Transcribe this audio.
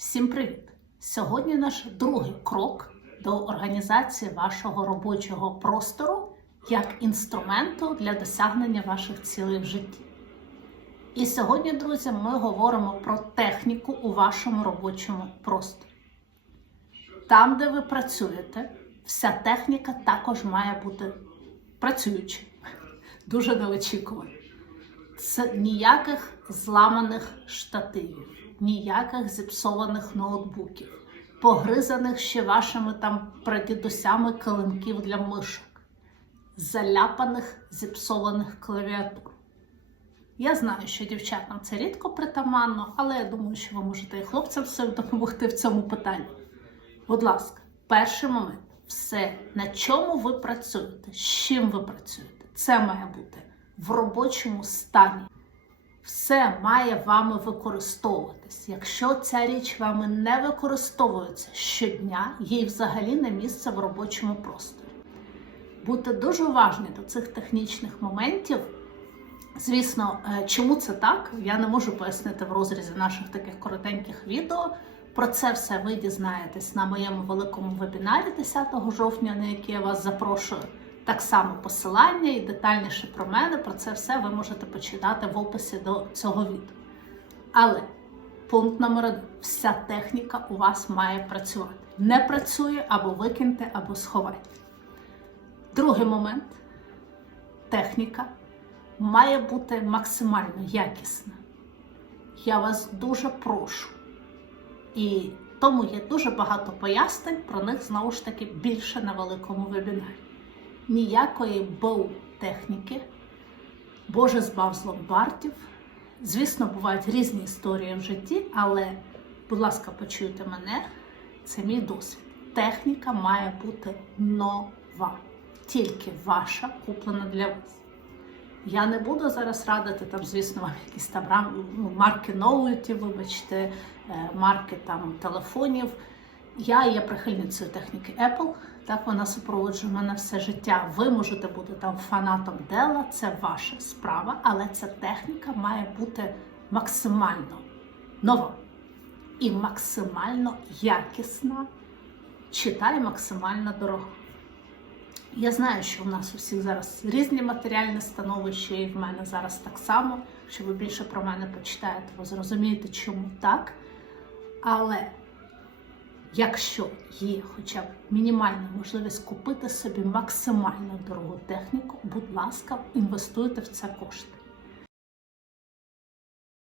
Всім привіт! Сьогодні наш другий крок до організації вашого робочого простору як інструменту для досягнення ваших цілей в житті. І сьогодні, друзі, ми говоримо про техніку у вашому робочому просторі. Там, де ви працюєте, вся техніка також має бути працюючою. Дуже неочікувано. Це ніяких зламаних штативів, ніяких зіпсованих ноутбуків, погризаних ще вашими там прадідусями килимків для мишок, заляпаних зіпсованих клавіатур. Я знаю, що дівчатам це рідко притаманно, але я думаю, що ви можете і хлопцям все допомогти в цьому питанні. Будь ласка, перший момент все, на чому ви працюєте, з чим ви працюєте, це має бути в робочому стані. Все має вами використовуватись. Якщо ця річ вами не використовується щодня, їй взагалі не місце в робочому просторі. Будьте дуже уважні до цих технічних моментів. Звісно, е, чому це так, я не можу пояснити в розрізі наших таких коротеньких відео. Про це все ви дізнаєтесь на моєму великому вебінарі 10 жовтня, на який я вас запрошую. Так само посилання і детальніше про мене. Про це все ви можете почитати в описі до цього відео. Але пункт номер один: вся техніка у вас має працювати. Не працює або викиньте, або сховайте. Другий момент техніка має бути максимально якісна. Я вас дуже прошу. І тому є дуже багато пояснень, про них знову ж таки більше на великому вебінарі. Ніякої боу-техніки, Боже збав з ломбардів. Звісно, бувають різні історії в житті, але, будь ласка, почуйте мене, це мій досвід. Техніка має бути нова, тільки ваша, куплена для вас. Я не буду зараз радити там, звісно, вам якісь там ну, марки ноутів, вибачте, е, марки там телефонів. Я є прихильницею техніки Apple. Так вона супроводжує мене все життя. Ви можете бути там фанатом Dell, це ваша справа, але ця техніка має бути максимально нова і максимально якісна, читай максимально дорога. Я знаю, що в нас у всіх зараз різні матеріальні становища, і в мене зараз так само. Якщо ви більше про мене почитаєте, ви зрозумієте, чому так. Але якщо є хоча б мінімальна можливість купити собі максимально дорогу техніку, будь ласка, інвестуйте в це кошти.